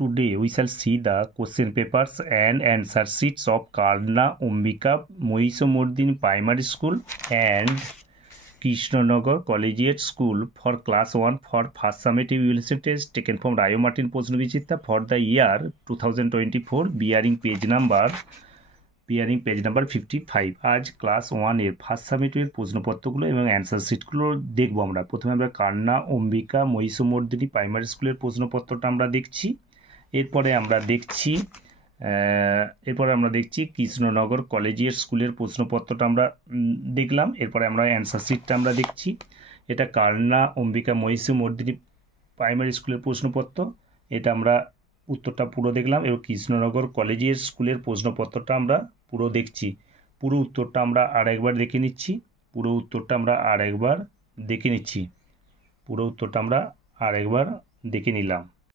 Today we shall see the question papers and answer sheets of Karna Ambika Mohisomordini Primary School and Krishnanagar Collegiate School for class 1 for first summative evaluation test taken from Rayo Martin Poshnovichita for the year 2024 bearing page number 55। আজ class 1 এর first summative প্রশ্নপত্রগুলো এবং answer শিটগুলো দেখব আমরা। প্রথমে আমরা কান্না Ambika Mahishamardini primary স্কুলের প্রশ্নপত্রটা আমরা দেখছি। এরপরে আমরা দেখছি কৃষ্ণনগর কলেজিয়েট স্কুলের প্রশ্নপত্রটা আমরা দেখলাম। এরপরে আমরা অ্যান্সার শিটটা আমরা দেখছি। এটা কান্না অম্বিকা মহিষমর্দিনী প্রাইমারি স্কুলের প্রশ্নপত্র, এটা আমরা উত্তরটা পুরো দেখলাম। এবং কৃষ্ণনগর কলেজিয়েট স্কুলের প্রশ্নপত্রটা আমরা পুরো দেখছি। পুরো উত্তরটা আমরা আরেকবার দেখে নিচ্ছি। পুরো উত্তরটা আমরা আরেকবার দেখে নিলাম।